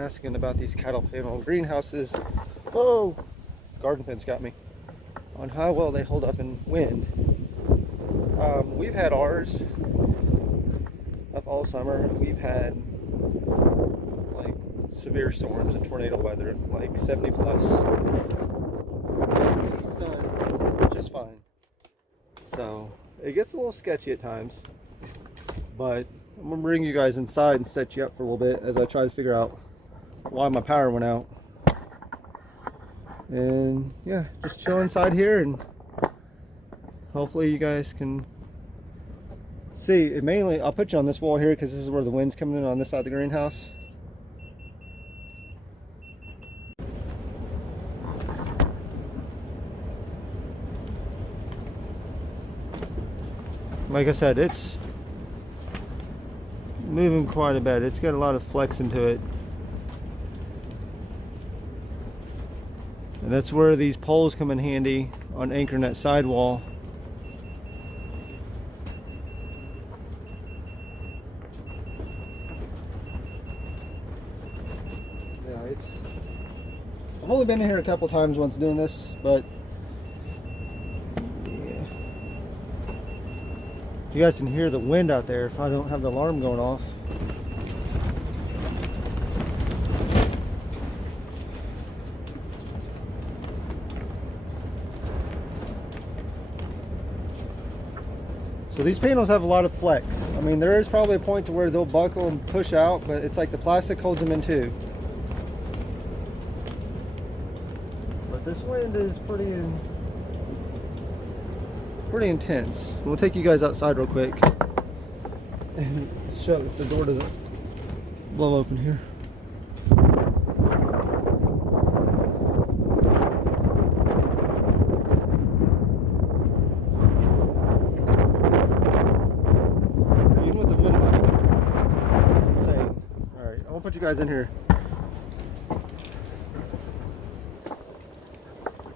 asking about these cattle panel greenhouses. Whoa! Garden fence got me. On how well they hold up in wind. We've had ours up all summer. We've had like severe storms and tornado weather, like 70 plus. It's done just fine. So it gets a little sketchy at times, but I'm gonna bring you guys inside and set you up for a little bit as I try to figure out why my power went out. And yeah, just chill inside here, and hopefully you guys can see it. Mainly I'll put you on this wall here because this is where the wind's coming in on this side of the greenhouse. Like I said, it's moving quite a bit. It's got a lot of flex into it. And that's where these poles come in handy on anchoring that sidewall. Yeah, I've only been in here a couple times once doing this, but yeah. You guys can hear the wind out there if I don't have the alarm going off. So these panels have a lot of flex. I mean, there is probably a point to where they'll buckle and push out, but it's like the plastic holds them in too. But this wind is pretty intense. We'll take you guys outside real quick and show if the door doesn't blow open here. Put you guys in here.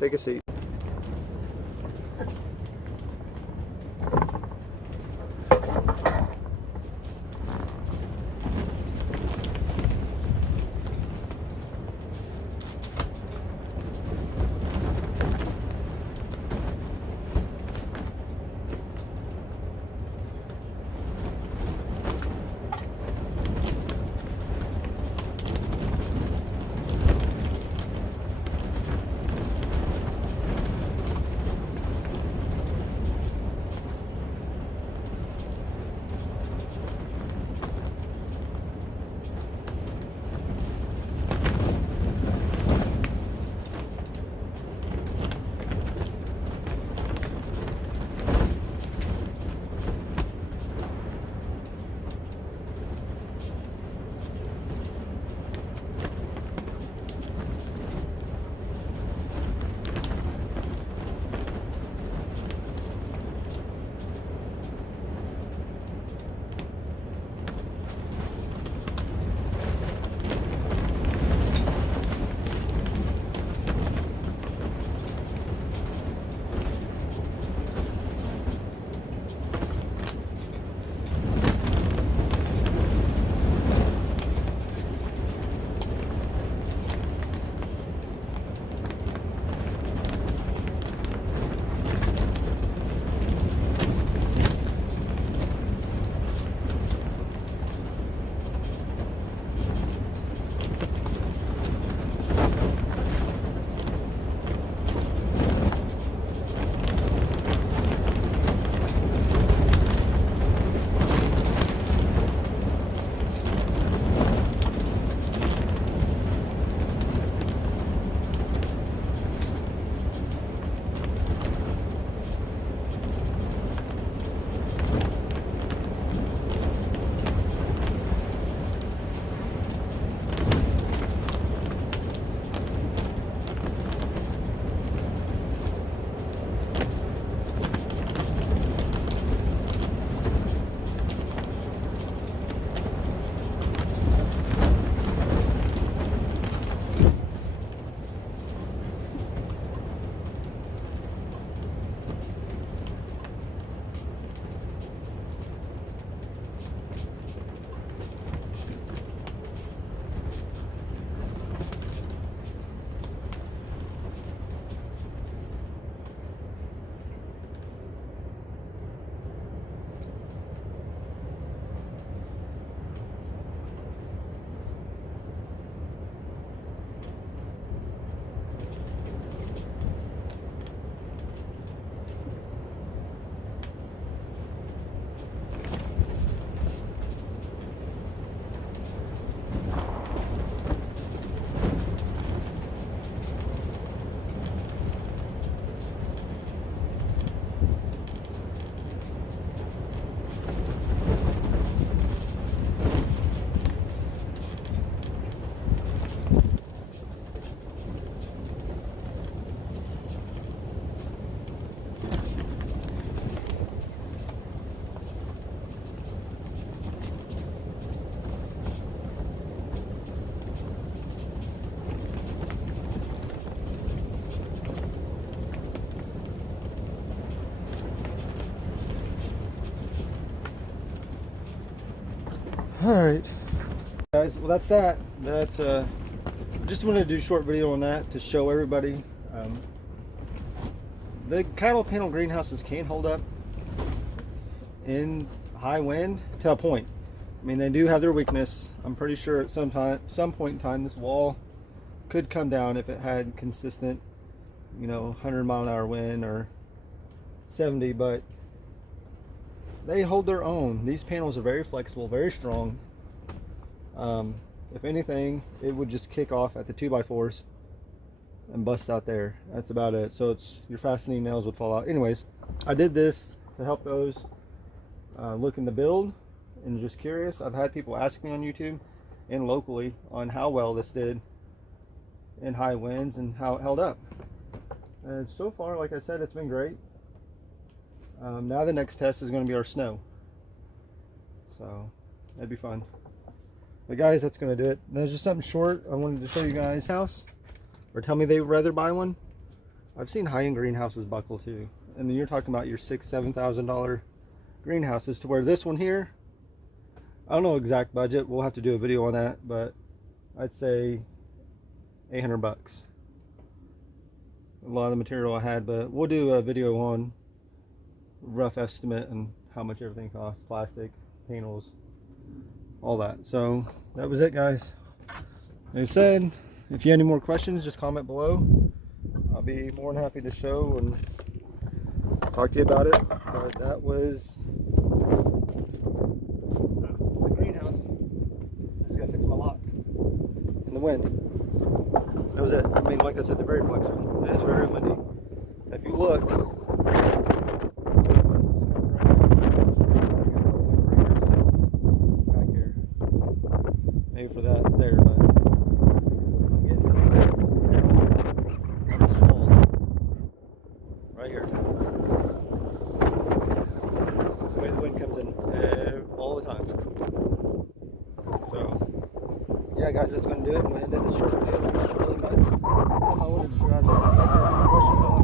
Take a seat. right, guys, well that's that. That's just wanted to do a short video on that to show everybody the cattle panel greenhouses can hold up in high wind to a point. I mean, they do have their weakness. I'm pretty sure at some point in time this wall could come down if it had consistent, you know, 100-mile-an-hour wind or 70, but they hold their own. These panels are very flexible, very strong. If anything, it would just kick off at the 2x4s and bust out there. That's about it. So it's your fastening nails would fall out. Anyways, I did this to help those looking to build and just curious. I've had people ask me on YouTube and locally on how well this did in high winds and how it held up. And so far, like I said, it's been great. Now the next test is going to be our snow, so that'd be fun. But guys, that's going to do it. That's just something short. I wanted to show you guys house, or tell me they would rather buy one. I've seen high-end greenhouses buckle too, and then you're talking about your $6,000-$7,000 greenhouses, to where this one here, I don't know exact budget. We'll have to do a video on that, but I'd say 800 bucks. A lot of the material I had, but we'll do a video on rough estimate and how much everything costs, plastic, panels, all that. So that was it, guys. Like I said, if you have any more questions, just comment below. I'll be more than happy to show and talk to you about it. But that was the greenhouse. Just gotta fix my lock in the wind. That was it. I mean, like I said, they're very flexible. It is very windy. If you look, maybe for that there, but I'm getting this wall right here. That's the way the wind comes in all the time. So yeah, guys, that's going to do it. I'm going to end this short video. Not really much. I wanted to grab the questions on.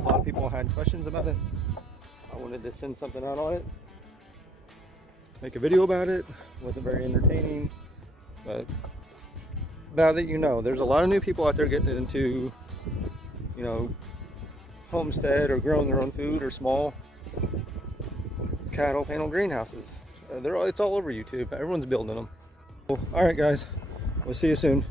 A lot of people had questions about it. I wanted to send something out on it, make a video about it. Wasn't very entertaining, but now that you know, there's a lot of new people out there getting into, you know, homestead or growing their own food or small cattle panel greenhouses. It's all over YouTube. Everyone's building them. All right, guys, we'll see you soon.